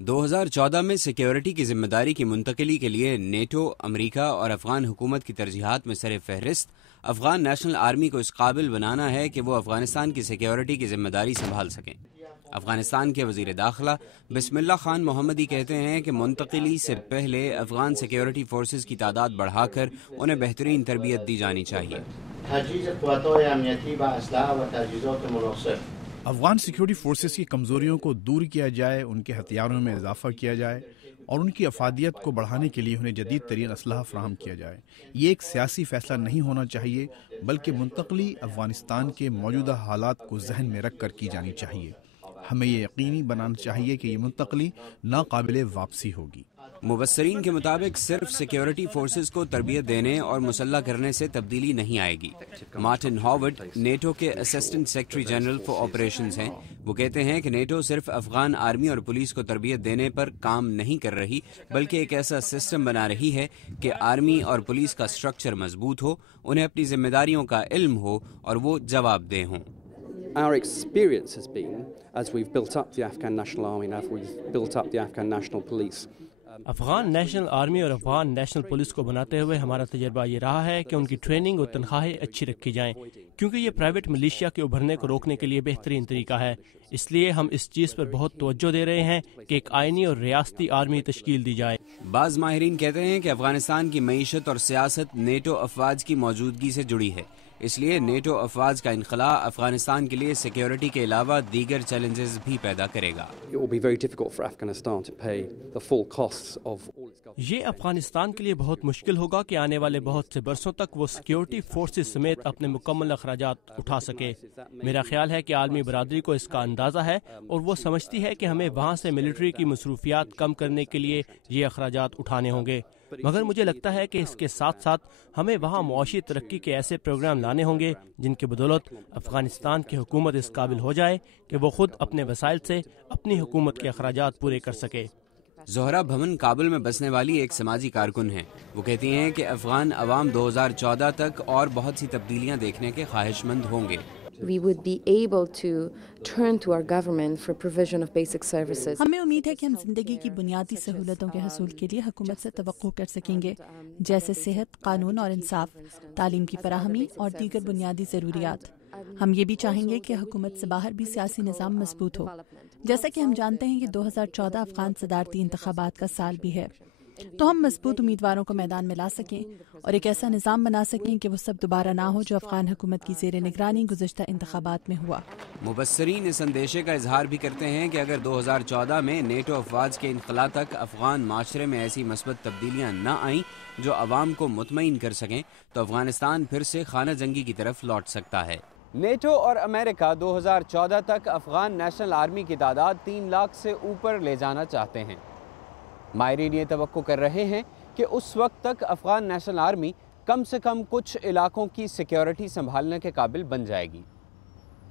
2014 میں سیکیورٹی کی ذمہ داری کی منتقلی کے لیے نیٹو، امریکہ اور افغان حکومت کی ترجیحات میں سر فہرست افغان نیشنل آرمی کو اس قابل بنانا ہے کہ وہ افغانستان کی سیکیورٹی کی ذمہ داری سنبھال سکیں۔ افغانستان کے وزیر داخلہ بسم اللہ خان محمدی کہتے ہیں کہ منتقلی سے پہلے افغان سیکیورٹی فورسز کی تعداد بڑھا کر انہیں بہترین تربیت دی جانی چاہیے۔ افغان سیکیورٹی فورسز کی کمزوریوں کو دور کیا جائے، ان کے ہتھیاروں میں اضافہ کیا جائے اور ان کی افادیت کو بڑھانے کے لیے انہیں جدید ترین اسلحہ فراہم کیا جائے۔ یہ ایک سیاسی فیصلہ نہیں ہونا چاہیے، بلکہ منتقلی افغانستان کے موجودہ حالات کو ذہن میں رکھ کر کی جانی چاہیے۔ ہمیں یہ یقینی بنانا چاہیے کہ یہ منتقلی ناقابل واپسی ہوگی۔ مبصرین کے مطابق صرف سیکیورٹی فورسز کو تربیت دینے اور مسلح کرنے سے تبدیلی نہیں آئے گی۔ مارٹن ہاورڈ نیٹو کے assistant secretary general for operations ہیں۔ وہ کہتے ہیں کہ نیٹو صرف افغان آرمی اور پولیس کو تربیت دینے پر کام نہیں کر رہی، بلکہ ایک ایسا سسٹم بنا رہی ہے کہ آرمی اور پولیس کا سٹرکچر مضبوط ہو، انہیں اپنی ذمہ داریوں کا علم ہو اور وہ جواب دہ ہوں۔ Our experience has been, as we've built up the Afghan National Army and as we've built up the Afghan National Police, Afghan national army اور افغان نیشنل پولیس کو بناتے ہوئے ہمارا تجربہ یہ رہا ہے کہ ان کی ٹریننگ اور تنخواہیں اچھی رکھی جائیں، کیونکہ یہ پرائیویٹ ملیشیا کے ابھرنے کو روکنے کے لیے بہترین طریقہ ہے۔ اس لیے ہم اس چیز پر بہت توجہ دے رہے ہیں کہ ایک آئینی اور ریاستی آرمی تشکیل دی جائے۔ بعض ماہرین کہتے ہیں کہ افغانستان کی معیشت اور سیاست نیٹو افواج کی موجودگی سے جڑی ہے، اس لیے نیٹو افواج کا انخلاء افغانستان کے لیے سیکیورٹی کے علاوہ دیگر چیلنجز بھی پیدا کرے گا۔ یہ افغانستان کے لیے بہت مشکل ہوگا کہ آنے والے بہت سے برسوں تک وہ سیکیورٹی فورسز سمیت اپنے مکمل اخراجات اٹھا سکے۔ میرا خیال ہے کہ عالمی برادری کو اس کا اندازہ ہے اور وہ سمجھتی ہے کہ ہمیں وہاں سے ملٹری کی مصروفیات کم کرنے کے لیے یہ اخراجات اٹھانے ہوں گے، مگر مجھے لگتا ہے کہ اس کے ساتھ ساتھ ہمیں وہاں معاشی ترقی کے ایسے پروگرام لانے ہوں گے جن کی بدولت افغانستان کی حکومت اس قابل ہو جائے کہ وہ خود اپنے وسائل سے اپنی حکومت کے اخراجات پورے کر سکے۔ زہرا بھمن کابل میں بسنے والی ایک سماجی کارکن ہیں۔ وہ کہتی ہیں کہ افغان عوام 2014 تک اور بہت سی تبدیلیاں دیکھنے کے خواہش مند ہوں گے۔ We would be able to turn to our government for provision of basic services. ہمیں امید ہے کہ ہم زندگی کی بنیادی سہولتوں کے حصول کے لیے حکومت سے توقع کر سکیں گے، جیسے صحت، قانون اور انصاف، تعلیم کی فراہمی اور دیگر بنیادی ضروریات۔ ہم یہ بھی چاہیں گے کہ حکومت سے باہر بھی سیاسی نظام مضبوط ہو۔ جیسا کہ ہم جانتے ہیں کہ 2014 افغان صدارتی انتخابات کا سال بھی ہے، تو ہم مضبوط امیدواروں کو میدان میں لا سکیں اور ایک ایسا نظام بنا سکیں کہ وہ سب دوبارہ نہ ہو جو افغان حکومت کی زیر نگرانی گزشتہ انتخابات میں ہوا۔ مبصرین اس اندیشے کا اظہار بھی کرتے ہیں کہ اگر 2014 میں نیٹو افواج کے انخلاء تک افغان معاشرے میں ایسی مثبت تبدیلیاں نہ آئیں جو عوام کو مطمئن کر سکیں تو افغانستان پھر سے خانہ جنگی کی طرف لوٹ سکتا ہے۔ نیٹو اور امریکہ 2014 تک افغان نیشنل آرمی کی تعداد 3 لاکھ سے اوپر لے جانا چاہتے ہیں۔ ماہرین یہ توقع کر رہے ہیں کہ اس وقت تک افغان نیشنل آرمی کم سے کم کچھ علاقوں کی سیکیورٹی سنبھالنے کے قابل بن جائے گی۔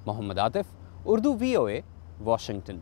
محمد عاطف، اردو VOA، واشنگٹن۔